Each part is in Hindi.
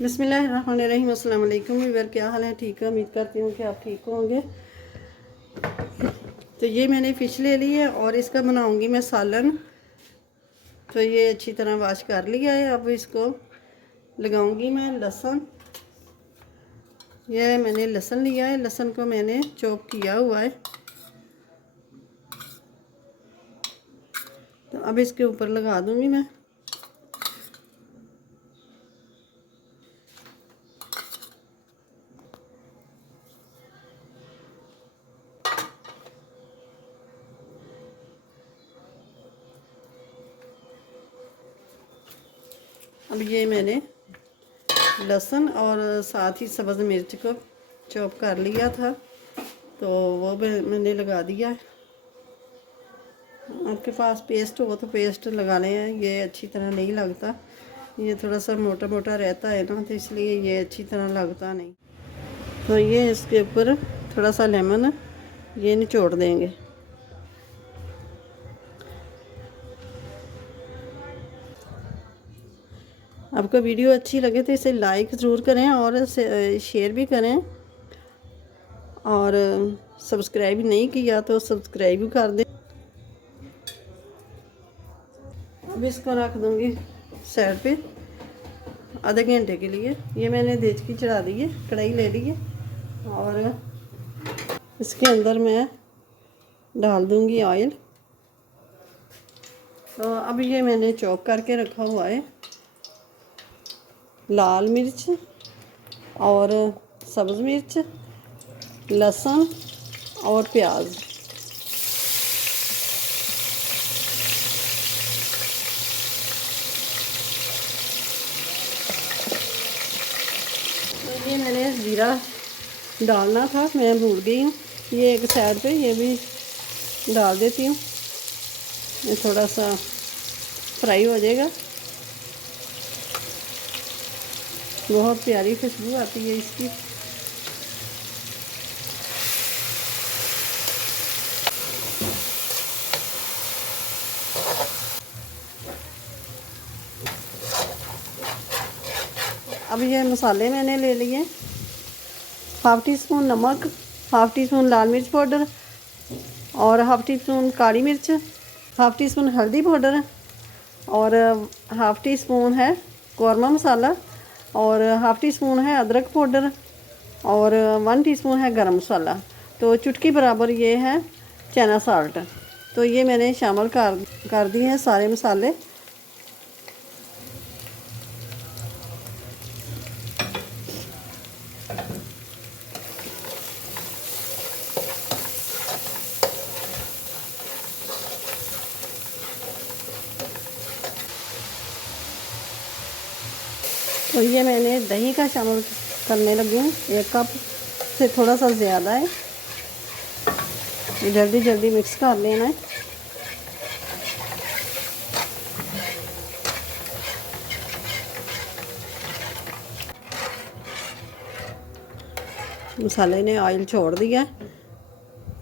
बिस्मिल्लाहिर्रहमानिर्रहीम। अस्सलाम वालेकुम व्यूअर, क्या हाल है? ठीक है, उम्मीद करती हूँ कि आप ठीक होंगे। तो ये मैंने फ़िश ले ली है और इसका बनाऊँगी मैं सालन। तो ये अच्छी तरह वॉश कर लिया है। अब इसको लगाऊँगी मैं लहसुन। ये मैंने लहसुन लिया है, लहसुन को मैंने चॉप किया हुआ है। तो अब इसके ऊपर लगा दूँगी मैं। अब ये मैंने लहसुन और साथ ही सब्ज़ मिर्च को चॉप कर लिया था, तो वो भी मैंने लगा दिया है। आपके पास पेस्ट हो तो पेस्ट लगा लें, ये अच्छी तरह नहीं लगता। ये थोड़ा सा मोटा मोटा रहता है ना, तो इसलिए ये अच्छी तरह लगता नहीं। तो ये इसके ऊपर थोड़ा सा लेमन ये निचोड़ देंगे। आपको वीडियो अच्छी लगे तो इसे लाइक ज़रूर करें और शेयर भी करें, और सब्सक्राइब नहीं किया तो सब्सक्राइब भी कर दें। अब इसको रख दूँगी साइड पे आधे घंटे के लिए। ये मैंने देचकी चढ़ा दी है, कढ़ाई ले ली है, और इसके अंदर मैं डाल दूँगी ऑयल। तो अब ये मैंने चॉप करके रखा हुआ है लाल मिर्च और सब्ज़ मिर्च, लहसुन और प्याज। तो ये मैंने ज़ीरा डालना था, मैं भूल गई हूँ। ये एक साइड पे ये भी डाल देती हूँ, ये थोड़ा सा फ्राई हो जाएगा। बहुत प्यारी खुशबू आती है इसकी। अब ये मसाले मैंने ले लिए, हाफ़ टी स्पून नमक, हाफ़ टी स्पून लाल मिर्च पाउडर और हाफ़ टी स्पून काली मिर्च, हाफ़ टी स्पून हल्दी पाउडर, और हाफ़ टी स्पून है कौरमा मसाला, और हाफ़ टी स्पून है अदरक पाउडर, और 1 टीस्पून है गरम मसाला। तो चुटकी बराबर ये है चना साल्ट। तो ये मैंने शामिल कर दिए हैं सारे मसाले। तो ये मैंने दही का शामिल करने लगी हूँ, 1 कप से थोड़ा सा ज़्यादा है। ये जल्दी जल्दी मिक्स कर लेना है। मसाले ने ऑयल छोड़ दिया,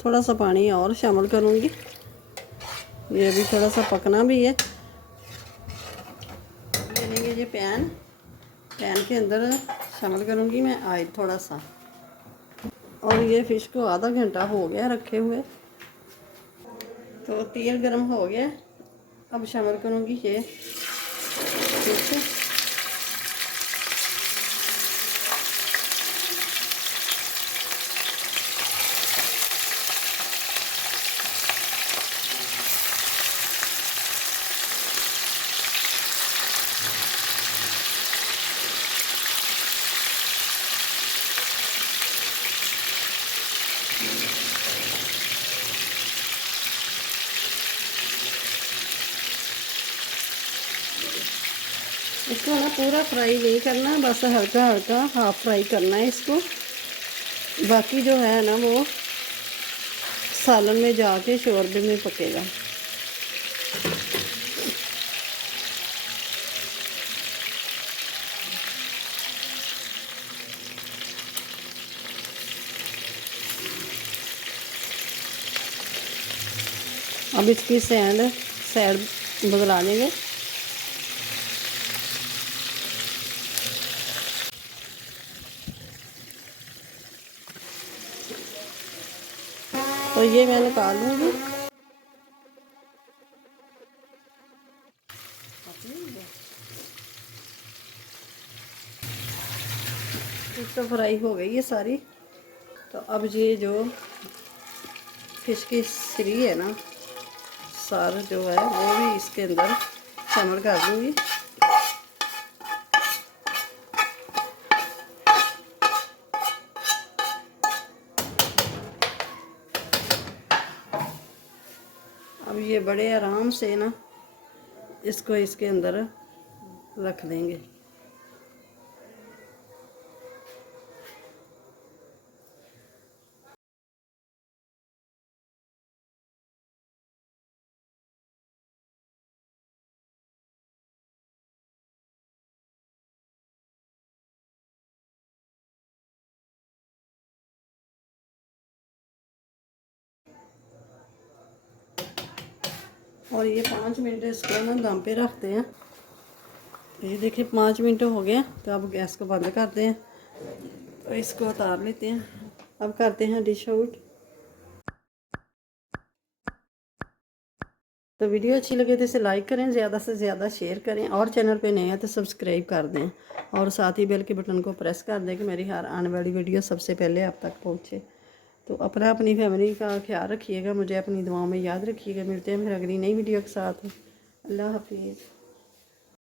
थोड़ा सा पानी और शामिल करूँगी, ये भी थोड़ा सा पकना भी है। ये लेंगे ये पैन के अंदर शामिल करूँगी मैं ऑयल थोड़ा सा, और ये फ़िश को आधा घंटा हो गया रखे हुए। तो तेल गरम हो गया, अब शामिल करूँगी ये फ़िश। इसको ना पूरा फ्राई नहीं करना, बस हल्का हल्का हाफ फ्राई करना है इसको। बाकी जो है ना वो सालन में जाके शोरबे में पकेगा। अब इसकी साइड बदला लेंगे। तो ये मैं निकाल लूँगी। तो फ्राई हो गई है सारी। तो अब ये जो फिश की सरी है ना, सार जो है वो भी इसके अंदर शामिल कर दूँगी। अब ये बड़े आराम से ना इसको इसके अंदर रख देंगे। और ये 5 मिनट इसको ना दम पे रखते हैं। ये देखिए 5 मिनट हो गए, तो अब गैस को बंद करते हैं। तो इसको उतार लेते हैं। अब करते हैं डिश आउट। तो वीडियो अच्छी लगे तो इसे लाइक करें, ज़्यादा से ज़्यादा शेयर करें, और चैनल पे नए हैं तो सब्सक्राइब कर दें, और साथ ही बेल के बटन को प्रेस कर दें कि मेरी हर आने वाली वीडियो सबसे पहले आप तक पहुँचे। तो अपनी फैमिली का ख्याल रखिएगा, मुझे अपनी दुआओं में याद रखिएगा। मिलते हैं फिर अगली नई वीडियो के साथ। अल्लाह हाफिज़।